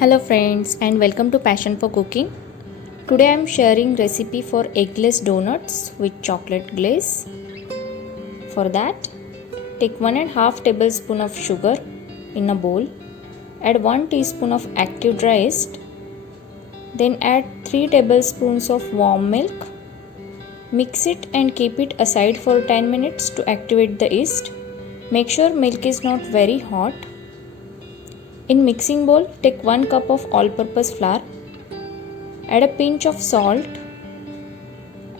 Hello friends and welcome to Passion for Cooking. Today I am sharing recipe for eggless donuts with chocolate glaze. For that, take 1.5 tablespoon of sugar in a bowl. Add 1 teaspoon of active dry yeast. Then add 3 tablespoons of warm milk. Mix it and keep it aside for 10 minutes to activate the yeast. Make sure milk is not very hot. In mixing bowl, take 1 cup of all-purpose flour. Add a pinch of salt.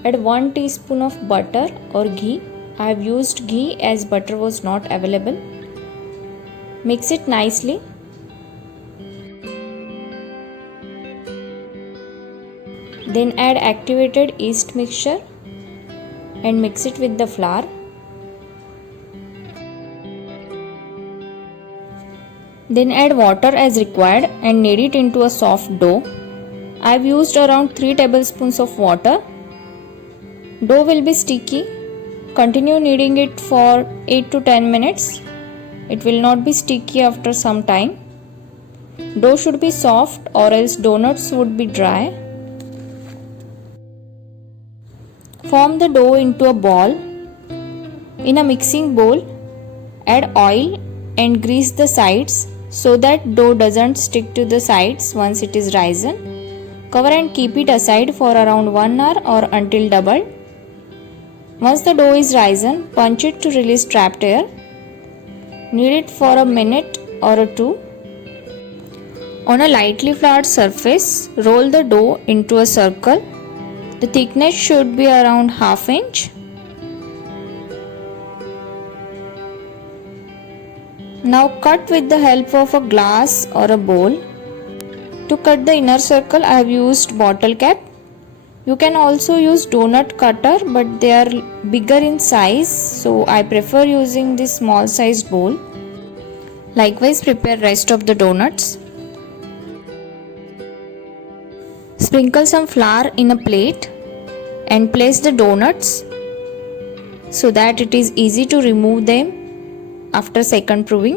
Add 1 teaspoon of butter or ghee. I have used ghee as butter was not available. Mix it nicely. Then add activated yeast mixture and mix it with the flour. Then add water as required and knead it into a soft dough. I have used around 3 tablespoons of water. Dough will be sticky. Continue kneading it for 8 to 10 minutes. It will not be sticky after some time. Dough should be soft or else donuts would be dry. Form the dough into a ball. In a mixing bowl, add oil and grease the sides so that dough doesn't stick to the sides once it is risen. Cover and keep it aside for around 1 hour or until doubled. Once the dough is risen, punch it to release trapped air. Knead it for a minute or two. On a lightly floured surface, roll the dough into a circle. The thickness should be around ½ inch. Now cut with the help of a glass or a bowl. To cut the inner circle, I have used bottle cap. You can also use donut cutter, but they are bigger in size, so I prefer using this small sized bowl. Likewise, prepare rest of the donuts. Sprinkle some flour in a plate and place the donuts so that it is easy to remove them after second proving.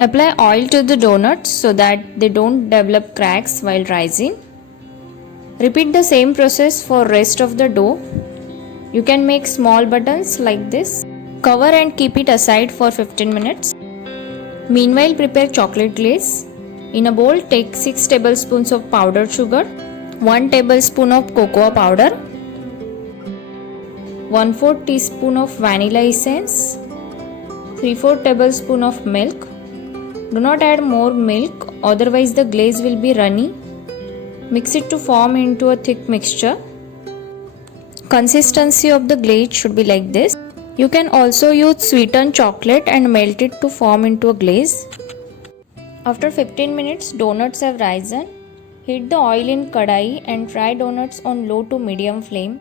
Apply oil to the donuts so that they don't develop cracks while rising. Repeat the same process for rest of the dough. You can make small buttons like this. Cover and keep it aside for 15 minutes. Meanwhile, prepare chocolate glaze. In a bowl, take 6 tablespoons of powdered sugar, 1 tablespoon of cocoa powder, 1/4 teaspoon of vanilla essence, 3/4 tablespoon of milk. Do not add more milk, otherwise the glaze will be runny. Mix it to form into a thick mixture. Consistency of the glaze should be like this. You can also use sweetened chocolate and melt it to form into a glaze. After 15 minutes, donuts have risen. Heat the oil in kadai and fry donuts on low to medium flame.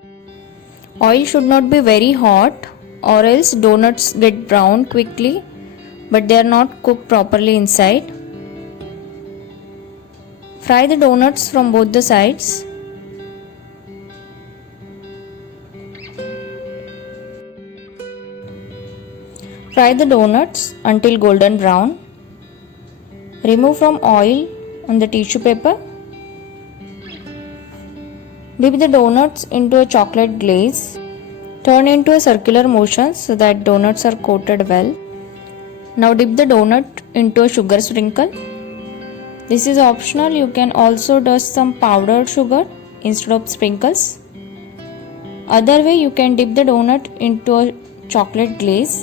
Oil should not be very hot or else donuts get brown quickly, but they are not cooked properly inside. Fry the donuts from both the sides. Fry the donuts until golden brown. Remove from oil on the tissue paper. Dip the donuts into a chocolate glaze. Turn into a circular motion so that donuts are coated well. Now dip the donut into a sugar sprinkle. This is optional. You can also dust some powdered sugar instead of sprinkles. Other way, you can dip the donut into a chocolate glaze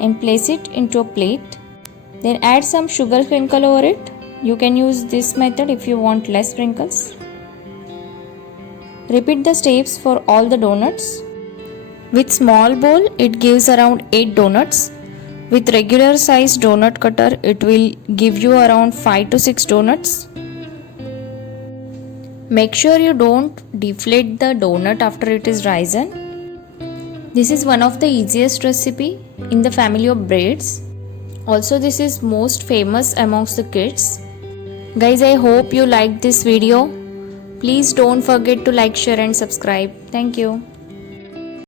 and place it into a plate. Then add some sugar sprinkle over it. You can use this method if you want less sprinkles. Repeat the steps for all the donuts. With small bowl, it gives around 8 donuts. With regular size donut cutter, it will give you around 5 to 6 donuts. Make sure you don't deflate the donut after it is risen. This is one of the easiest recipe in the family of breads. Also, this is most famous amongst the kids. Guys, I hope you liked this video. Please don't forget to like, share and subscribe. Thank you.